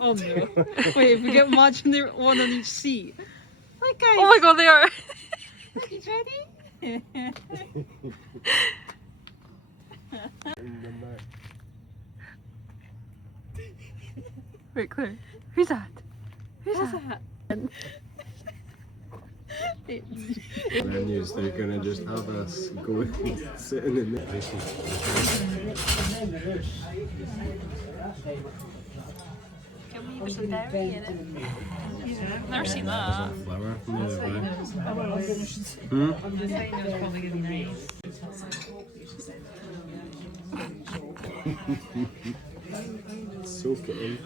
Oh no. Wait, if we get imaginary one on each seat. Look guys. Oh my god, they are. Look, he's ready. Right, Claire. Who's that? Who's that? Venues, they're gonna just have us going sitting in the Can we use some dairy in it? Yeah, never seen that. flour. Neither have I. It's probably gonna be nice. Soak it in.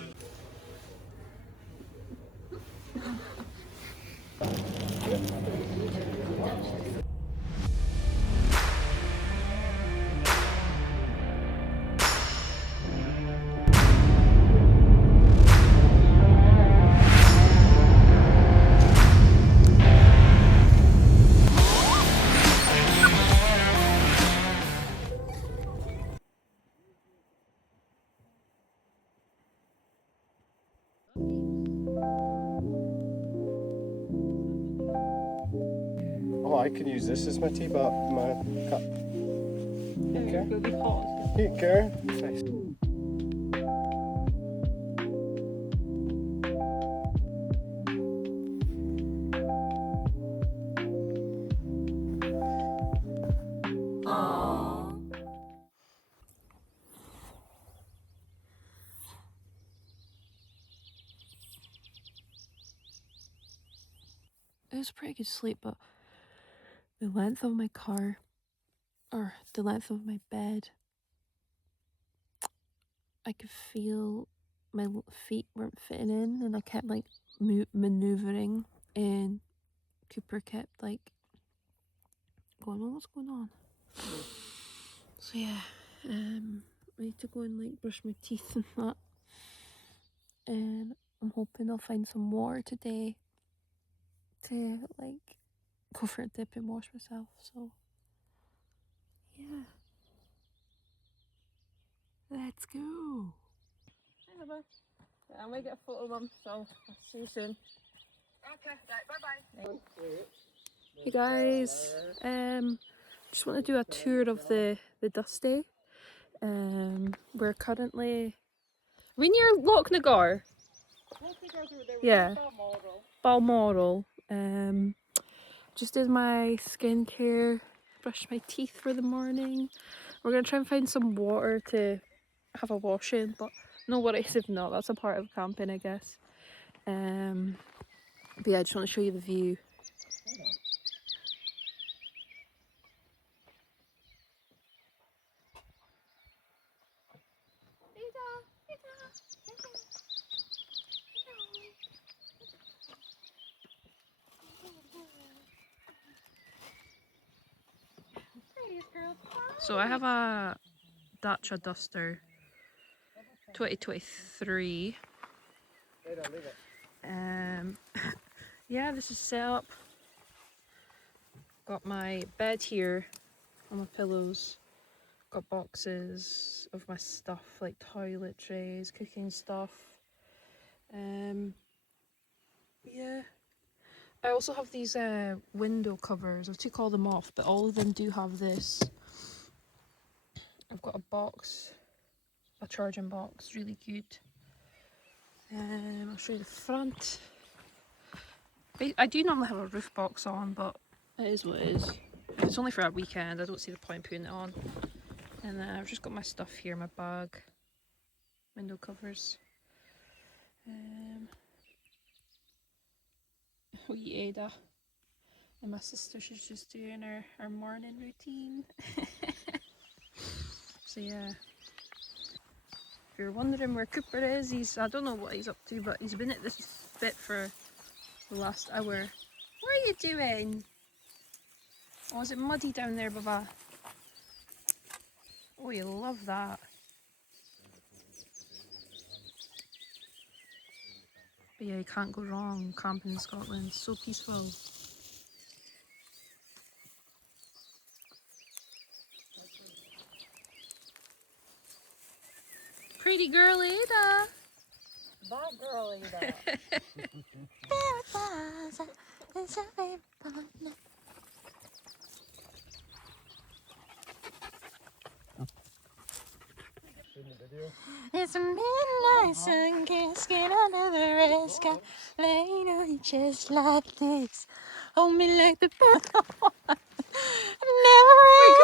Oh, I could use this as my tea, but my cup. It's gonna be hot. Here, nice. It was a pretty good sleep, but the length of my car, or the length of my bed, I could feel my feet weren't fitting in, and I kept like maneuvering, and Cooper kept like going, "Oh, what's going on?" So yeah, I need to go and like brush my teeth and that, and I'm hoping I'll find some water today to like go for a dip and wash myself. So yeah, let's go. I might get a photo of them, so I'll see you soon. Okay, right, bye bye. Hey guys, just want to do a tour of the Dusty. We're currently near Loch Nagar. Yeah, Balmoral. Just did my skincare, brushed my teeth for the morning. We're gonna try and find some water to have a wash in, but no worries if not. That's a part of camping, I guess. But yeah, I just want to show you the view. So I have a Dacia Duster 2023. Yeah, this is set up. Got my bed here on my pillows. Got boxes of my stuff like toiletries, cooking stuff. Yeah. I also have these window covers. I took all them off, but all of them do have this. I've got a box, a charging box, really good. I'll show you the front. I do normally have a roof box on, but it is what it is. If it's only for a weekend, I don't see the point putting it on. And then I've just got my stuff here, my bag, window covers. Wee Ada. And my sister, she's just doing her morning routine. So yeah. If you're wondering where Cooper is, I don't know what he's up to, but he's been at this bit for the last hour. What are you doing? Oh, is it muddy down there, Baba? Oh, you love that. But yeah, you can't go wrong camping in Scotland. It's so peaceful. Pretty girl Ada. That girl either. It's a midnight sun kissing under the red sky, laying on you just like this. Hold me like the bell. Never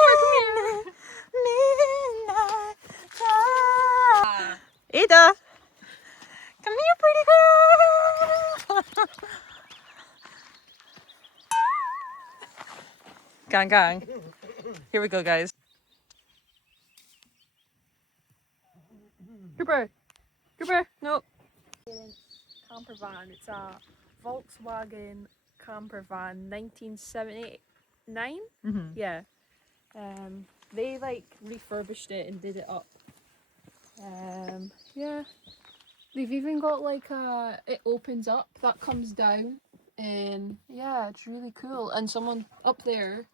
ending midnight time. Ada, come here, pretty girl. Gang, gang. Here we go, guys. Cooper! Cooper! No. Camper van. It's a Volkswagen camper van, 1979. Yeah. They like refurbished it and did it up. Yeah. They've even got like a, it opens up, that comes down, and yeah, it's really cool. And someone up there,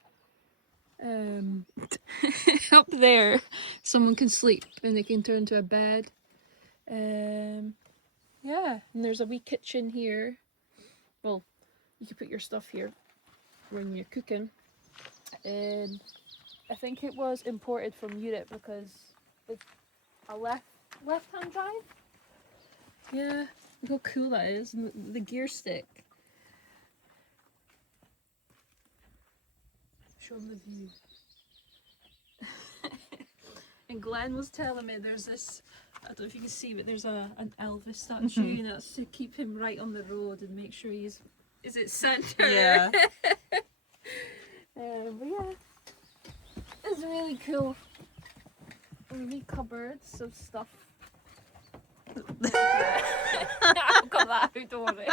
up there, someone can sleep and they can turn into a bed. Yeah, and there's a wee kitchen here. Well, you can put your stuff here when you're cooking. And I think it was imported from Europe because it's a left-hand drive. Yeah, look how cool that is. And the gear stick. Show them the view. And Glenn was telling me there's this, I don't know if you can see, but there's an Elvis statue, and that's to keep him right on the road and make sure he's, is it centre? Yeah. But yeah, it's really cool. Wee cupboards of stuff. I've got that out, don't worry.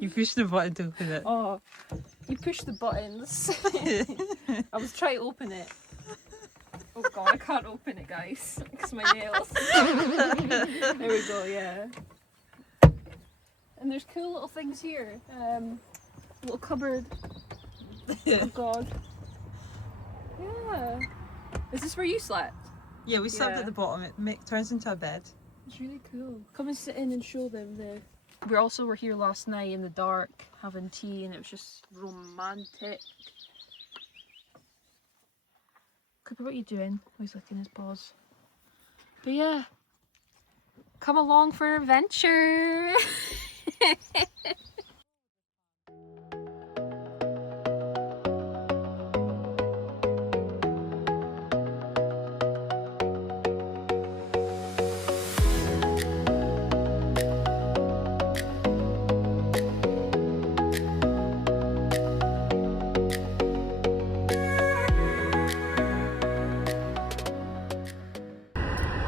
You push the button to open it. Oh, you push the buttons. I was trying to open it. Oh god, I can't open it, guys, because my nails. There we go, yeah. And there's cool little things here. Little cupboard. Oh god. Yeah. Is this where you slept? Yeah, we slept Yeah. at the bottom. It turns into a bed. It's really cool. Come and sit in and show them the... We also were here last night in the dark having tea and it was just romantic. Cooper, what are you doing? Oh, he's licking his paws. But yeah, come along for an adventure.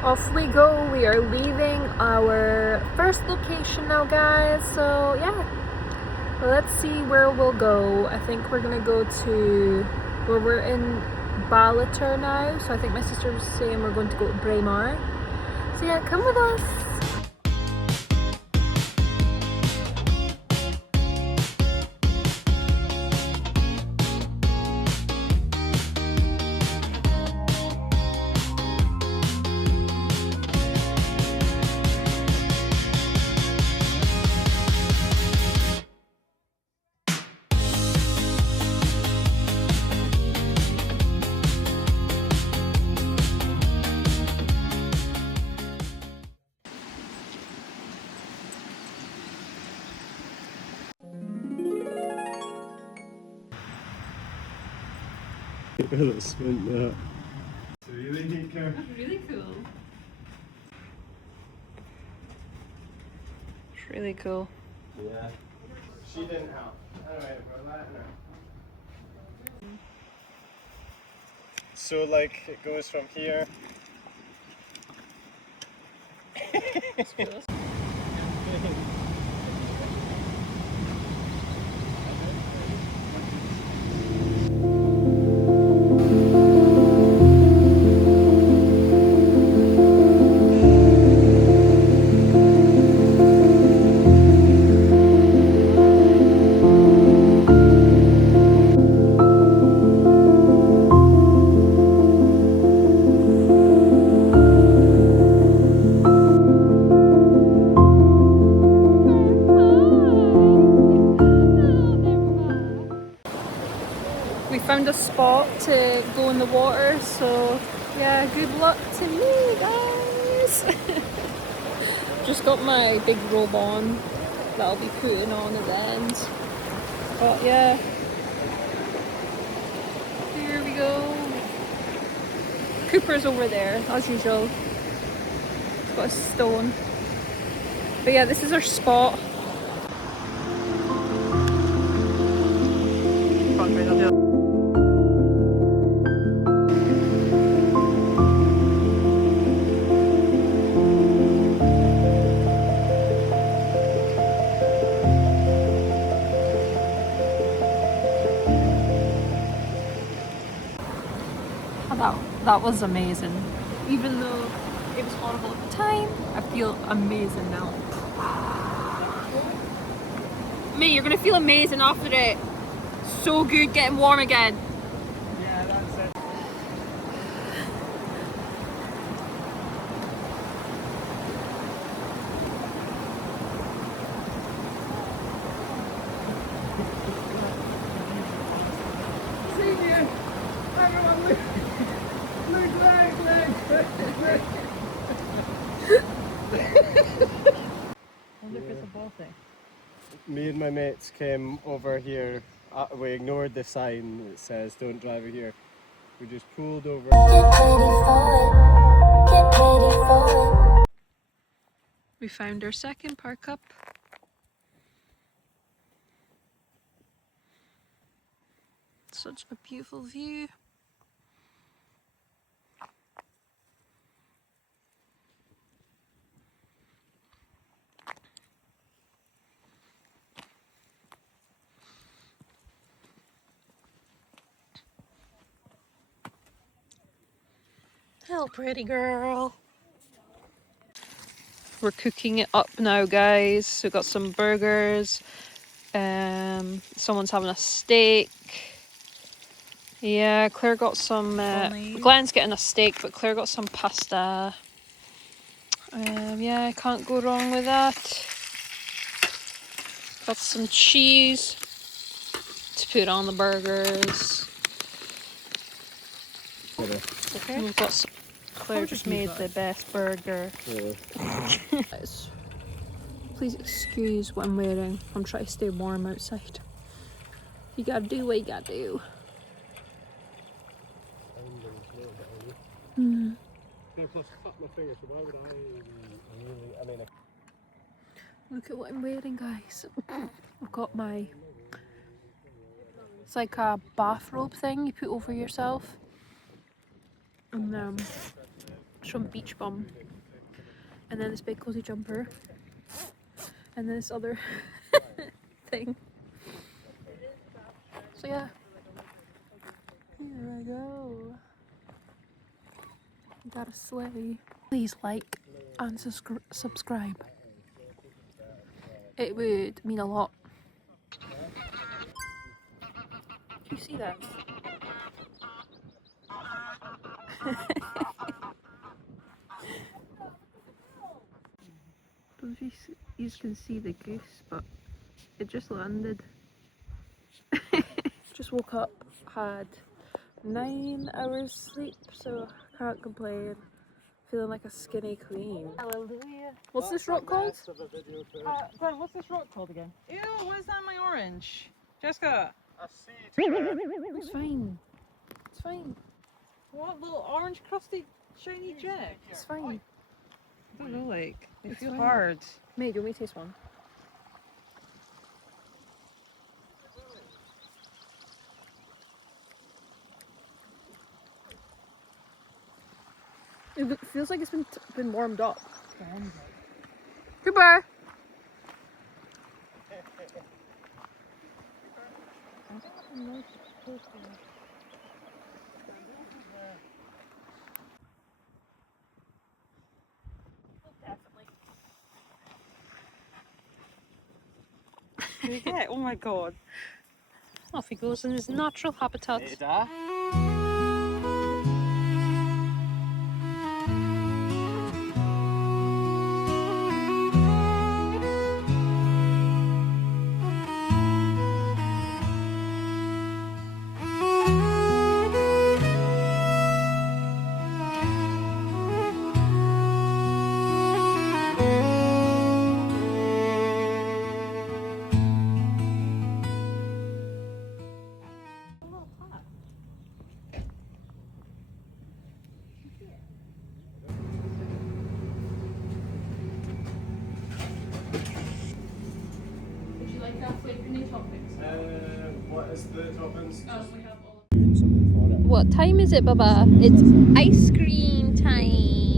Off we go. We are leaving our first location now, guys. So yeah, let's see where we'll go. I think we're gonna go to, well, we're in Ballater now, so I think my sister was saying we're going to go to Braemar. So yeah, come with us. Let's spin that. Really, Nico? Really cool. It's really cool. Yeah. She didn't help. Anyway, for that now. So, like, it goes from here. the water, so yeah, good luck to me, guys. Just got my big robe on that I'll be putting on at the end. But yeah, here we go. Cooper's over there, as usual. He's got a stone. But yeah, this is our spot. That was amazing. Even though it was horrible at the time, I feel amazing now. Mate, you're gonna feel amazing after it. So good getting warm again. Yeah, that's it. See you. Everyone, look. Look, leg. I wonder if it's a ball thing. Me and my mates came over here. We ignored the sign that says don't drive here. We just pulled over. We found our second park up. Such a beautiful view. Hello, pretty girl. We're cooking it up now, guys. So we've got some burgers. Someone's having a steak. Yeah, Claire got some. Glenn's getting a steak, but Claire got some pasta. Yeah, I can't go wrong with that. Got some cheese to put on the burgers. Okay. We've got some. Claire just made the best burger. Guys, please excuse what I'm wearing. I'm trying to stay warm outside. You gotta do what you gotta do. Look at what I'm wearing, guys. I've got my... It's like a bathrobe thing you put over yourself. And some beach bum. And then this big cozy jumper. And then this other thing. So yeah. Here I go. Gotta slay. Please like and subscribe. It would mean a lot. Do you see that? Don't you can see the goose, but it just landed. Just woke up, had 9 hours sleep, so can't complain. Feeling like a skinny queen. Hallelujah. What's this rock called? Glenn, what's this rock called again? Ew, what is that on my orange? Jessica. A seed. It's fine. It's fine. What little orange crusty shiny jet? It's fine. I don't know, like, they It's feel fine. hard. Mate, do you want me to taste one? It feels like it's been warmed up. Goodbye. Yeah, oh my god. Off he goes in his natural habitat. What is the toppings? What time is it, Baba? It's ice cream time.